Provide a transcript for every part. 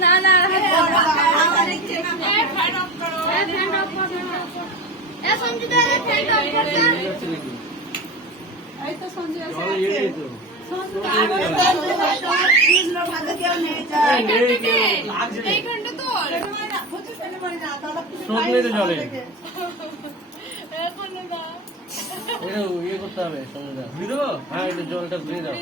না না করতে হবে হ্যাঁ এটা জলটা ঘুরিয়ে দাও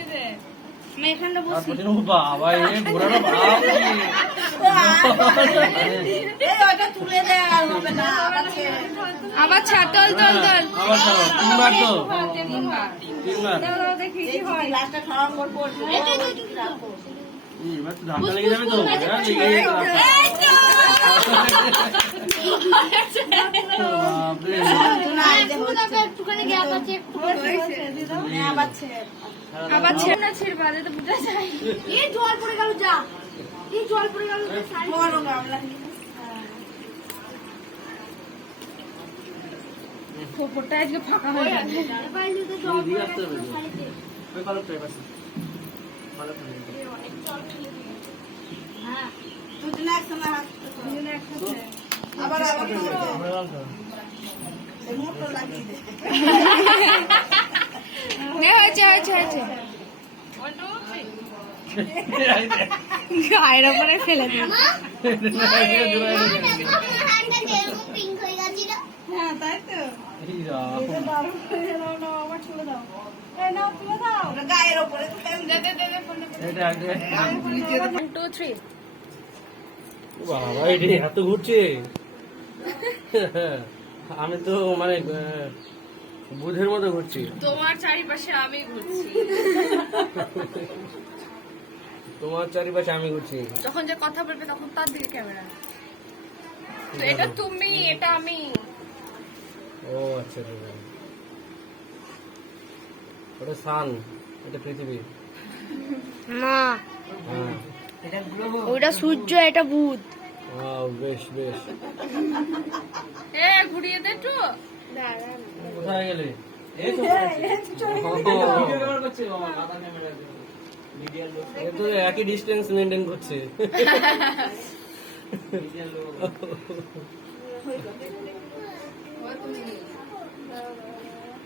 আবার ছাড় তল তল তল তিনবার তো ধাক্কা লেগে যাবে তো আবার ছেড়ে না ছেড়ে বাদে তো বুঝা যায় এই জল পড়ে গেল যা এই জল পড়ে গেল খোপটা আজকে ফাঁকা হয়ে যাবে আবার হয়েছে হয়েছে হয়েছে গায়ের ওপরে ফেলে দিই হ্যাঁ তাই তো গায়ের ওপরে বাবা এটি এত ঘুরছে আমি তো মানে বুধের মতো ঘুরছি তোমার চারিপাশে আমি ঘুরছি তোমার চারিপাশে আমি ঘুরছি যখন যে কথা বলবে তখন তার দিকে ক্যামেরা তো এটা তুমি এটা আমি ও আচ্ছা ওটা সান এটা পৃথিবী না হ্যাঁ ওটা সূর্য এটা বুধ বেশ বেশ ঘুরিয়ে দে একটু কোথায় গেলে তো একই ডিস্টেন্স মেনটেন করছে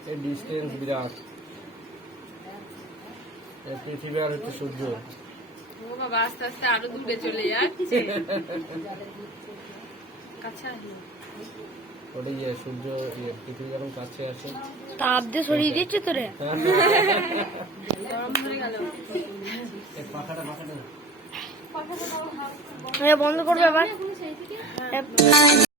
এই ডিস্টেন্স বিরাট পৃথিবী আর হচ্ছে সূর্য ও বাবা আস্তে আস্তে আরো দূরে চলে যাচ্ছে কাছে ওটাই সূর্য পৃথিবী যখন কাছে আসে তাপ দিয়ে সরিয়ে দিচ্ছে তোরে গরম হয়ে গেল পাখাটা বন্ধ করবে আবার